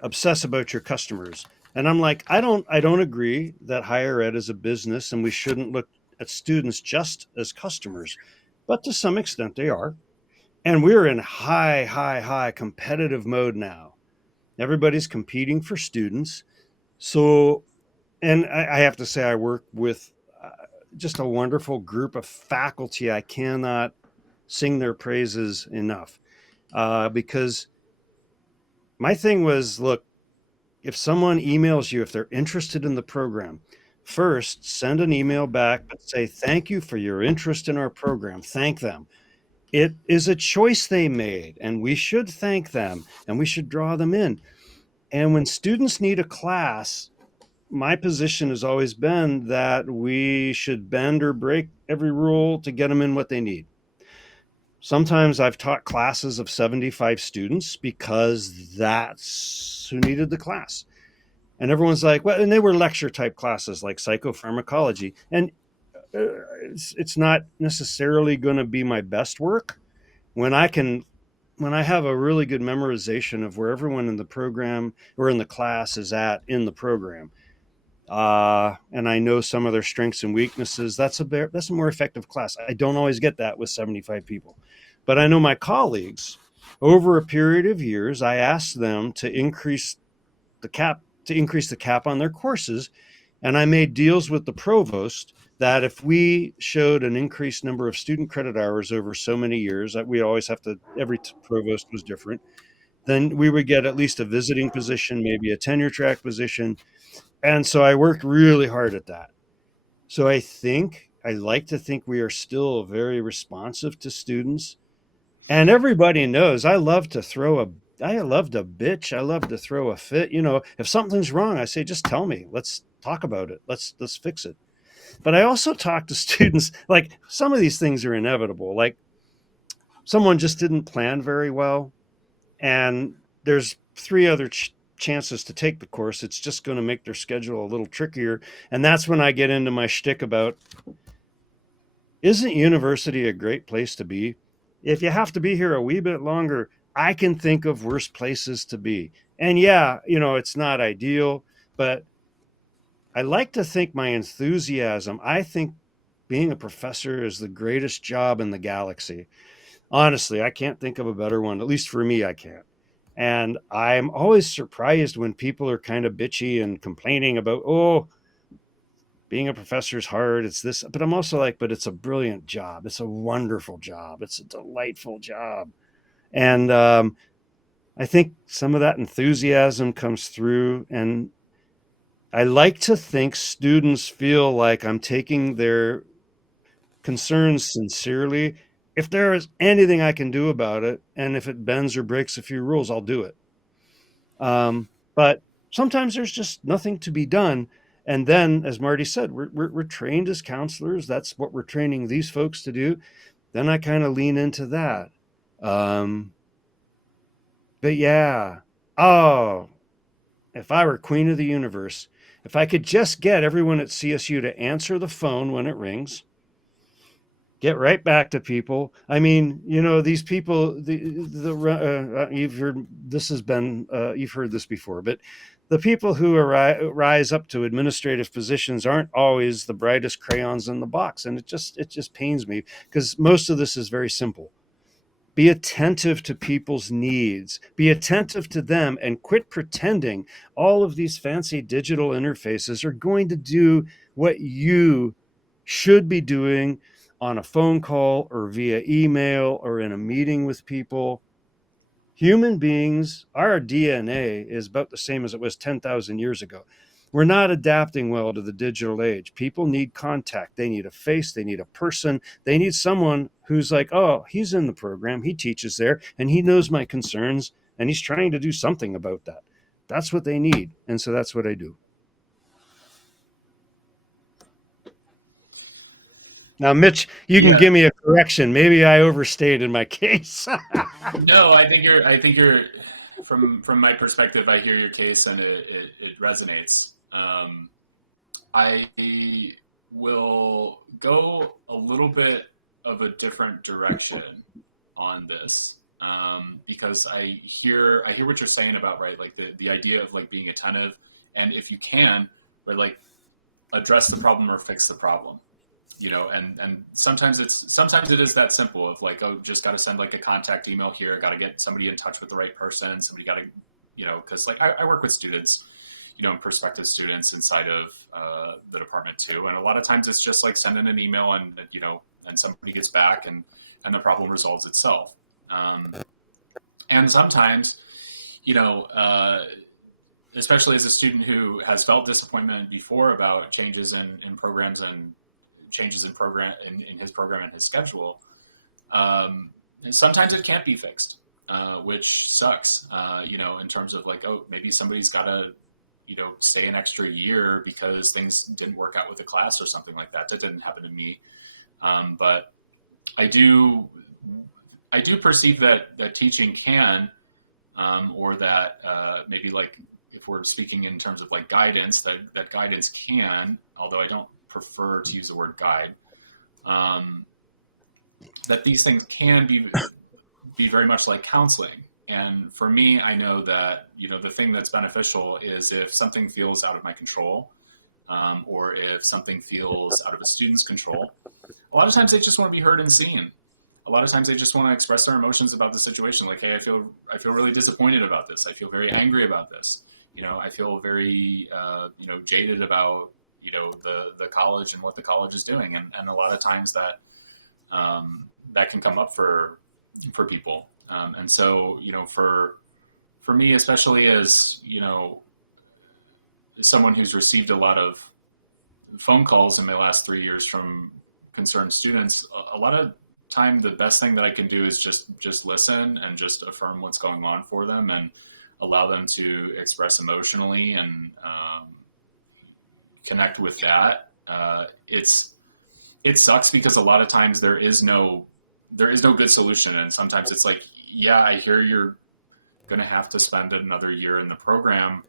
obsess about your customers. And I'm like, I don't agree that higher ed is a business and we shouldn't look at students just as customers, but to some extent they are. And we're in high competitive mode now. Everybody's competing for students. So, and I have to say, I work with just a wonderful group of faculty. I cannot sing their praises enough because my thing was, look, if someone emails you, if they're interested in the program, first send an email back and say, thank you for your interest in our program. Thank them. It is a choice they made, and we should thank them and we should draw them in. And when students need a class, my position has always been that we should bend or break every rule to get them in what they need. Sometimes I've taught classes of 75 students because that's who needed the class. And everyone's like, well, and they were lecture type classes like psychopharmacology. And it's not necessarily going to be my best work when I have a really good memorization of where everyone in the program or in the class is at in the program. And I know some of their strengths and weaknesses. That's a more effective class. I don't always get that with 75 people, but I know my colleagues over a period of years, I asked them to increase the cap on their courses. And I made deals with the provost that if we showed an increased number of student credit hours over so many years, that we always have to, every provost was different, then we would get at least a visiting position, maybe a tenure track position. And so I worked really hard at that. So I like to think we are still very responsive to students. And everybody knows I love to bitch. I love to throw a fit. If something's wrong, I say, just tell me. Let's talk about it. Let's fix it. But I also talk to students, like some of these things are inevitable. Like someone just didn't plan very well, and there's 3 other chances to take the course. It's just going to make their schedule a little trickier. And that's when I get into my shtick about, isn't university a great place to be? If you have to be here a wee bit longer, I can think of worse places to be. And yeah, it's not ideal, but I like to think my enthusiasm, I think being a professor is the greatest job in the galaxy. Honestly, I can't think of a better one. At least for me, I can't. And I'm always surprised when people are kind of bitchy and complaining about, being a professor is hard. It's this, but I'm also like, but it's a brilliant job. It's a wonderful job. It's a delightful job. And I think some of that enthusiasm comes through. And I like to think students feel like I'm taking their concerns sincerely. if there is anything I can do about it, and if it bends or breaks a few rules, I'll do it. But sometimes there's just nothing to be done. And then, as Marty said, we're trained as counselors. That's what we're training these folks to do. Then I kind of lean into that. But yeah, oh, if I were queen of the universe, if I could just get everyone at CSU to answer the phone when it rings, get right back to people. I mean, these people, you've heard this has been, you've heard this before, but the people who rise up to administrative positions aren't always the brightest crayons in the box. And it just pains me, because most of this is very simple. Be attentive to people's needs, be attentive to them, and quit pretending all of these fancy digital interfaces are going to do what you should be doing on a phone call or via email or in a meeting with people. Human beings, our DNA is about the same as it was 10,000 years ago. We're not adapting well to the digital age. People need contact. They need a face. They need a person. They need someone who's like, oh, he's in the program. He teaches there and he knows my concerns and he's trying to do something about that. That's what they need. And so that's what I do. Now, Mitch, you can give me a correction. Maybe I overstated my case. No, I think you're from my perspective, I hear your case and it resonates. I will go a little bit of a different direction on this, because I hear what you're saying about, right, like the idea of like being attentive, and if you can, right, like address the problem or fix the problem. And sometimes it is that simple of like, oh, just got to send like a contact email here, got to get somebody in touch with the right person, somebody got to, because like I work with students, and prospective students inside of the department too, and a lot of times it's just like sending an email and and somebody gets back and the problem resolves itself. And sometimes, especially as a student who has felt disappointment before about changes in programs and changes in his program and his schedule, and sometimes it can't be fixed, which sucks, in terms of like, oh, maybe somebody's got to stay an extra year because things didn't work out with the class or something like that. That didn't happen to me, but I do perceive that teaching can, or that maybe like if we're speaking in terms of like guidance, that guidance can, although I don't prefer to use the word guide, that these things can be very much like counseling. And for me, I know that, the thing that's beneficial is if something feels out of my control, or if something feels out of a student's control, a lot of times they just want to be heard and seen. A lot of times they just want to express their emotions about the situation. Like, hey, I feel really disappointed about this. I feel very angry about this. I feel very, jaded about, the college and what the college is doing. And a lot of times that can come up for people. And so, for me, especially as, someone who's received a lot of phone calls in my last 3 years from concerned students, a lot of time, the best thing that I can do is just listen and just affirm what's going on for them and allow them to express emotionally and connect with that. It sucks because a lot of times there is no good solution. And sometimes it's like, yeah, I hear you're going to have to spend another year in the program,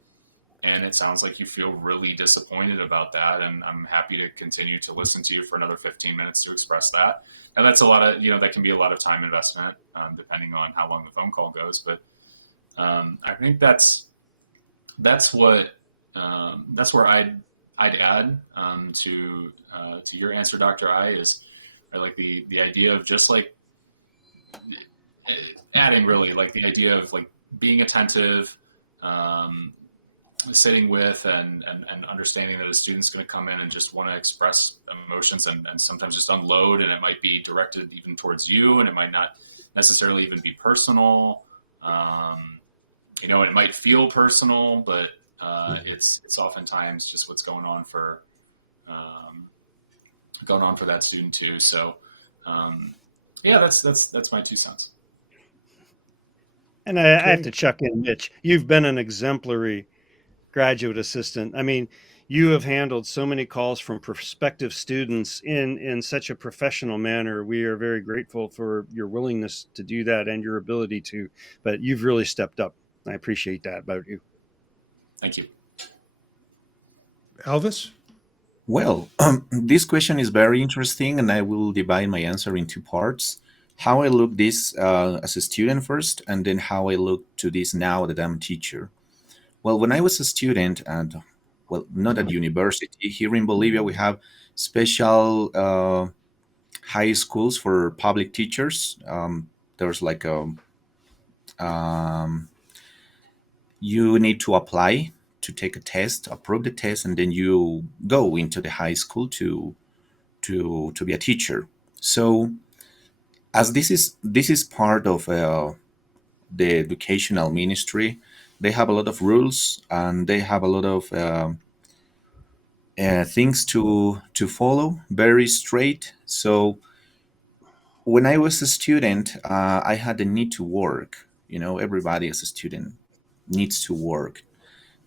and it sounds like you feel really disappointed about that. And I'm happy to continue to listen to you for another 15 minutes to express that. And that's a lot of, that can be a lot of time investment, depending on how long the phone call goes. But I think that's where I'd add to your answer, Dr. I, is like the idea of just like adding really like the idea of like being attentive, sitting with and understanding that a student's going to come in and just want to express emotions and sometimes just unload, and it might be directed even towards you, and it might not necessarily even be personal. It might feel personal, but it's oftentimes just what's going on for that student too. So Yeah, that's my 2 cents. And I have Okay. to chuck in, Mitch. You've been an exemplary graduate assistant. I mean, you have handled so many calls from prospective students in such a professional manner. We are very grateful for your willingness to do that and your ability to. But you've really stepped up. I appreciate that about you. Thank you. Elvis? Well, this question is very interesting, and I will divide my answer in two parts. How I look this as a student first, and then how I look to this now that I'm a teacher. Well, when I was a student, and well, not at university, here in Bolivia we have special high schools for public teachers. There's like um, you need to apply to take a test, approve the test, and then you go into the high school to be a teacher. So as this is part of the educational ministry, they have a lot of rules and they have a lot of things to follow, very straight. So when I was a student, I had the need to work. Everybody as a student needs to work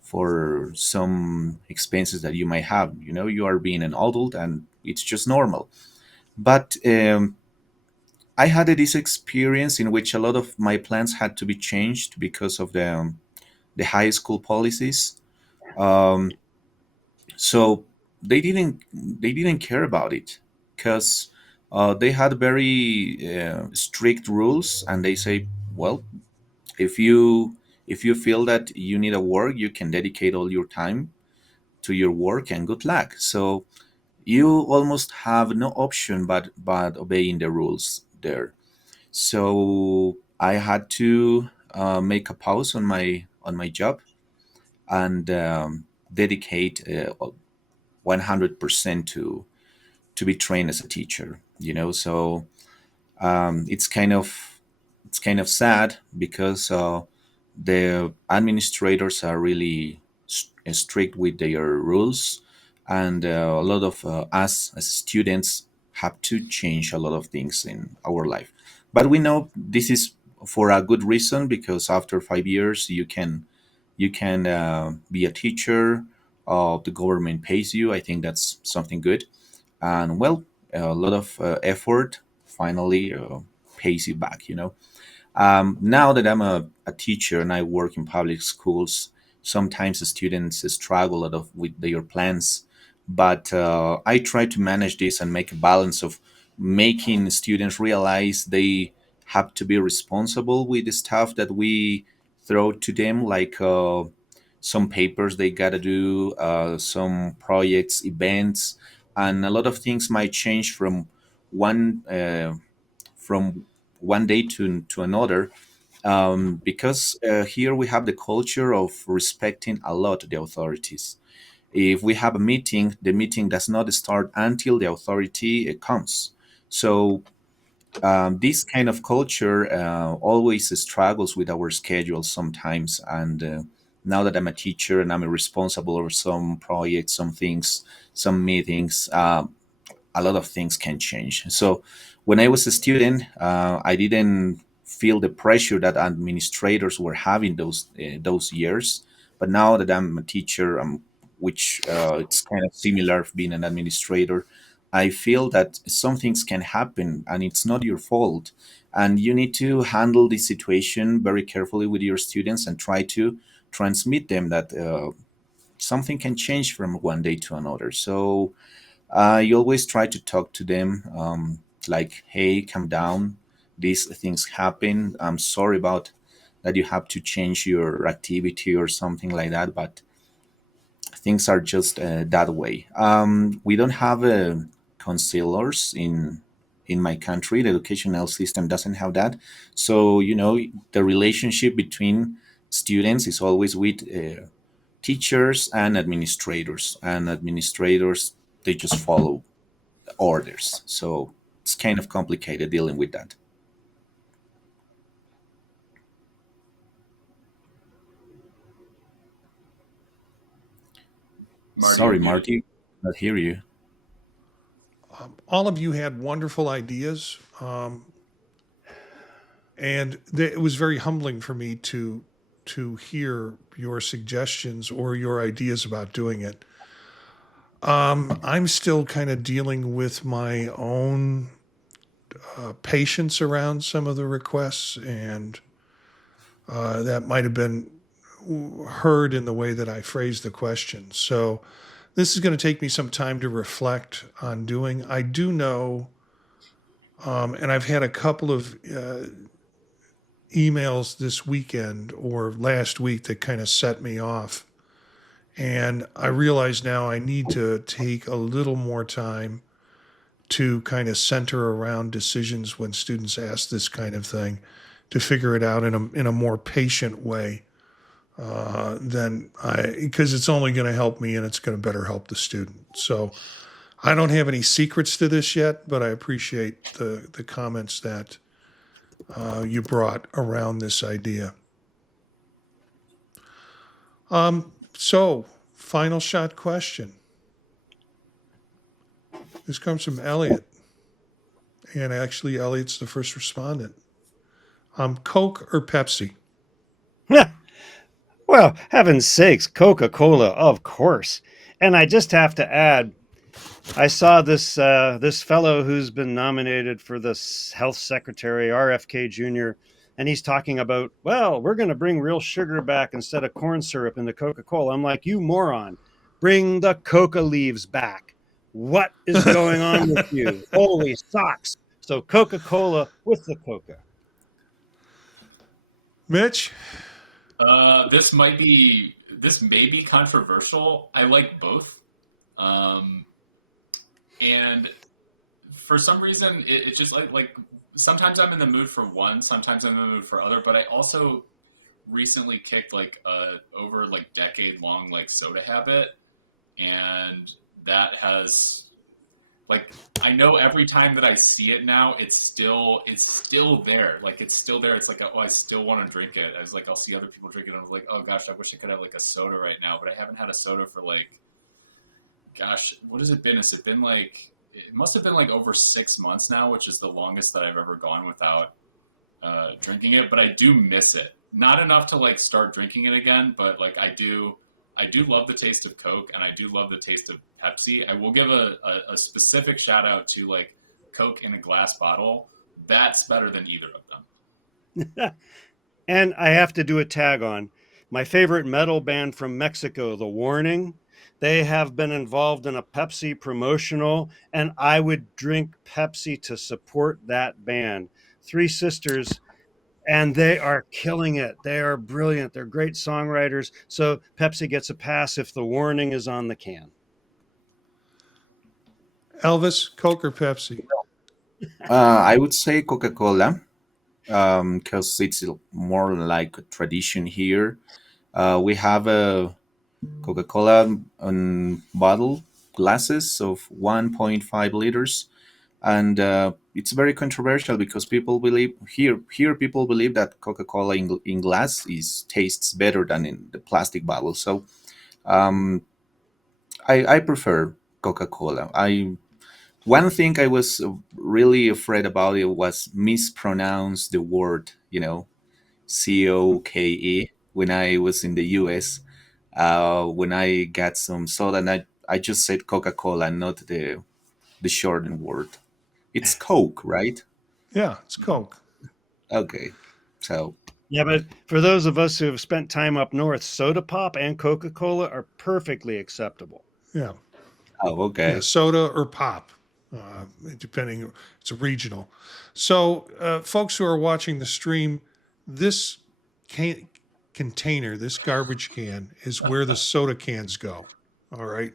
for some expenses that you might have. You are being an adult and it's just normal. But I had this experience in which a lot of my plans had to be changed because of the high school policies. Um, so they didn't care about it because they had very strict rules, and they say, well, if you feel that you need a work, you can dedicate all your time to your work, and good luck. So you almost have no option but obeying the rules there. So I had to make a pause on my job and dedicate 100% to be trained as a teacher. So it's kind of sad because the administrators are really strict with their rules, and a lot of us as students have to change a lot of things in our life. But we know this is for a good reason, because after 5 years you can be a teacher. The government pays you. I think that's something good, and well, a lot of effort finally pays you back. Now that I'm a teacher and I work in public schools, sometimes the students struggle a lot with their plans, but I try to manage this and make a balance of making students realize they have to be responsible with the stuff that we throw to them, like some papers they gotta do, some projects, events, and a lot of things might change one uh, from one day to another, because here we have the culture of respecting a lot the authorities. If we have a meeting, the meeting does not start until the authority comes. So this kind of culture always struggles with our schedule sometimes. And now that I'm a teacher and I'm responsible for some projects, some things, some meetings, a lot of things can change. So when I was a student, I didn't feel the pressure that administrators were having those years. But now that I'm a teacher, which it's kind of similar being an administrator, I feel that some things can happen and it's not your fault. And you need to handle this situation very carefully with your students and try to transmit them that something can change from one day to another. So I always try to talk to them, like, hey, calm down. These things happen. I'm sorry about that you have to change your activity or something like that, but things are just that way. We don't have counselors in my country. The educational system doesn't have that. So, the relationship between students is always with teachers and administrators. And administrators, they just follow orders. So it's kind of complicated dealing with that. Marty, you're Sorry, muted. Marty, I not hear you. All of you had wonderful ideas. And it was very humbling for me to hear your suggestions or your ideas about doing it. I'm still kind of dealing with my own patience around some of the requests, and that might have been heard in the way that I phrased the question. So this is going to take me some time to reflect on doing. I do know, and I've had a couple of emails this weekend or last week that kind of set me off. And I realize now I need to take a little more time to kind of center around decisions when students ask this kind of thing, to figure it out in a more patient way than because it's only going to help me and it's going to better help the student. So I don't have any secrets to this yet, but I appreciate the comments that you brought around this idea. So final shot question. This comes from Elliott. And actually, Elliott's the first respondent. Coke or Pepsi? Well, heaven's sakes, Coca-Cola, of course. And I just have to add, I saw this this fellow who's been nominated for this health secretary, RFK Jr., and he's talking about, well, we're going to bring real sugar back instead of corn syrup into Coca-Cola. I'm like, you moron, bring the coca leaves back. What is going on with you? Holy socks. So Coca-Cola with the coca. Mitch? This may be controversial. I like both. And for some reason, it just like sometimes I'm in the mood for one, sometimes I'm in the mood for other, but I also recently kicked over decade long soda habit, and that has I know every time that I see it now, it's still there. It's still there. It's I still want to drink it. I was I'll see other people drink it, and I was like, oh gosh, I wish I could have a soda right now, but I haven't had a soda for gosh, what has it been? Has it been it must have been over 6 months now, which is the longest that I've ever gone without drinking it, but I do miss it. Not enough to start drinking it again, but I do love the taste of Coke, and I do love the taste of Pepsi. I will give a specific shout out to Coke in a glass bottle. That's better than either of them. And I have to do a tag on my favorite metal band from Mexico, The Warning. They have been involved in a Pepsi promotional, and I would drink Pepsi to support that band. Three sisters, and they are killing it. They are brilliant. They're great songwriters. So Pepsi gets a pass if The Warning is on the can. Elvis, Coke or Pepsi? I would say Coca-Cola, because it's more like a tradition here. We have a Coca-Cola bottle glasses of 1.5 liters, and it's very controversial because people believe people believe that Coca-Cola in glass tastes better than in the plastic bottle. So I prefer Coca-Cola. One thing I was really afraid about it was mispronounce the word, COKE when I was in the US. When I got some soda, and I just said Coca-Cola, not the shortened word. It's Coke, right? Yeah, it's Coke. Okay, so yeah, but for those of us who have spent time up north, soda pop and Coca-Cola are perfectly acceptable. Yeah. Oh, okay. Yeah, soda or pop, depending. It's regional. So, folks who are watching the stream, this container, this garbage can, is where the soda cans go. All right.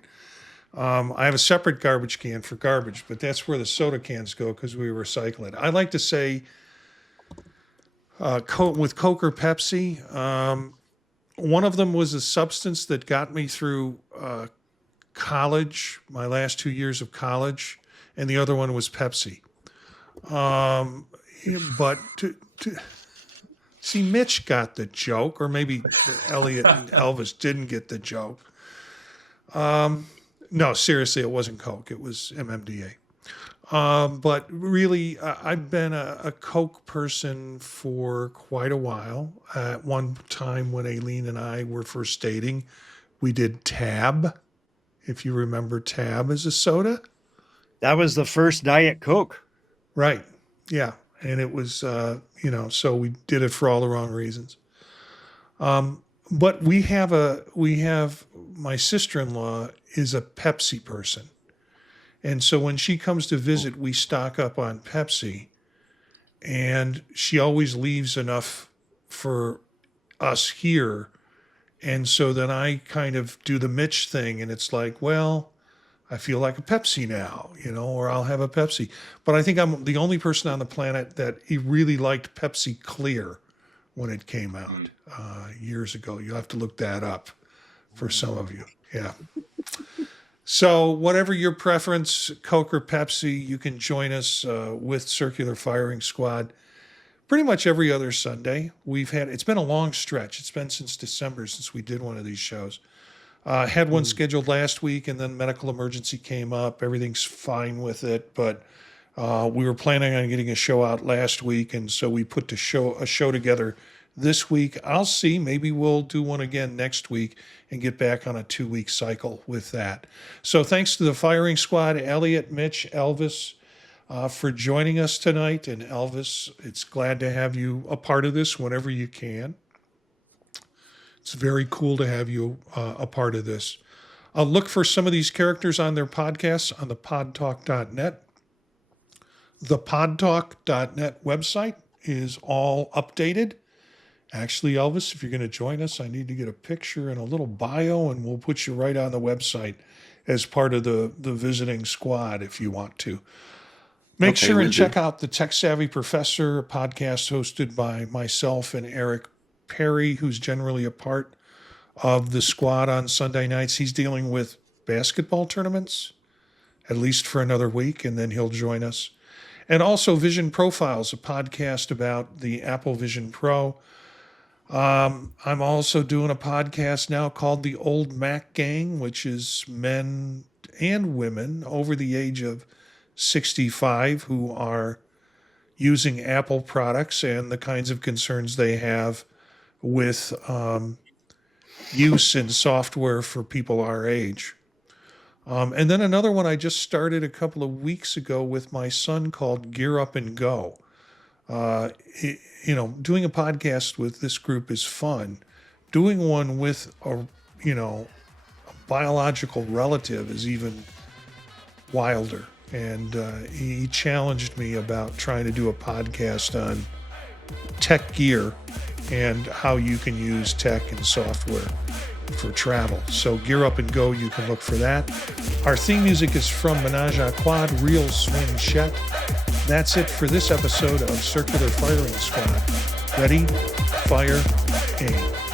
I have a separate garbage can for garbage, but that's where the soda cans go because we recycle it. I like to say, with Coke or Pepsi, one of them was a substance that got me through college, my last 2 years of college, and the other one was Pepsi. But see, Mitch got the joke, or maybe Elliott and Elvis didn't get the joke. No, seriously, it wasn't Coke. It was MMDA. But really, I've been a Coke person for quite a while. At one time when Aileen and I were first dating, we did Tab, if you remember Tab as a soda. That was the first Diet Coke. Right. Yeah. And it was, so we did it for all the wrong reasons. But we have my sister-in-law is a Pepsi person. And so when she comes to visit, we stock up on Pepsi, and she always leaves enough for us here. And so then I kind of do the Mitch thing, and it's like, well, I feel like a Pepsi now, or I'll have a Pepsi. But I think I'm the only person on the planet that he really liked Pepsi Clear when it came out years ago. You'll have to look that up for some of you. Yeah. So whatever your preference, Coke or Pepsi, you can join us with Circular Firing Squad pretty much every other Sunday. It's been a long stretch. It's been since December since we did one of these shows. Had one scheduled last week, and then medical emergency came up. Everything's fine with it, but we were planning on getting a show out last week, and so we put a show together this week. I'll see. Maybe we'll do one again next week and get back on a 2-week cycle with that. So thanks to the firing squad, Elliott, Mitch, Elvis, for joining us tonight. And Elvis, it's glad to have you a part of this whenever you can. It's very cool to have you a part of this. Look for some of these characters on their podcasts on the podtalk.net. The podtalk.net website is all updated. Actually, Elvis, if you're going to join us, I need to get a picture and a little bio, and we'll put you right on the website as part of the visiting squad if you want to. Make sure and check out the Tech Savvy Professor, a podcast hosted by myself and Eric Perry, who's generally a part of the squad on Sunday nights. He's dealing with basketball tournaments, at least for another week, and then he'll join us. And also Vision Profiles, a podcast about the Apple Vision Pro. I'm also doing a podcast now called The Old Mac Gang, which is men and women over the age of 65 who are using Apple products and the kinds of concerns they have with use in software for people our age. And then another one I just started a couple of weeks ago with my son called Gear Up and Go. Doing a podcast with this group is fun. Doing one with a biological relative is even wilder. And he challenged me about trying to do a podcast on tech gear and how you can use tech and software for travel. So Gear Up and Go, you can look for that. Our theme music is from Menage a Quad, Real Swing Shet. That's it for this episode of Circular Firing Squad. Ready, fire, aim.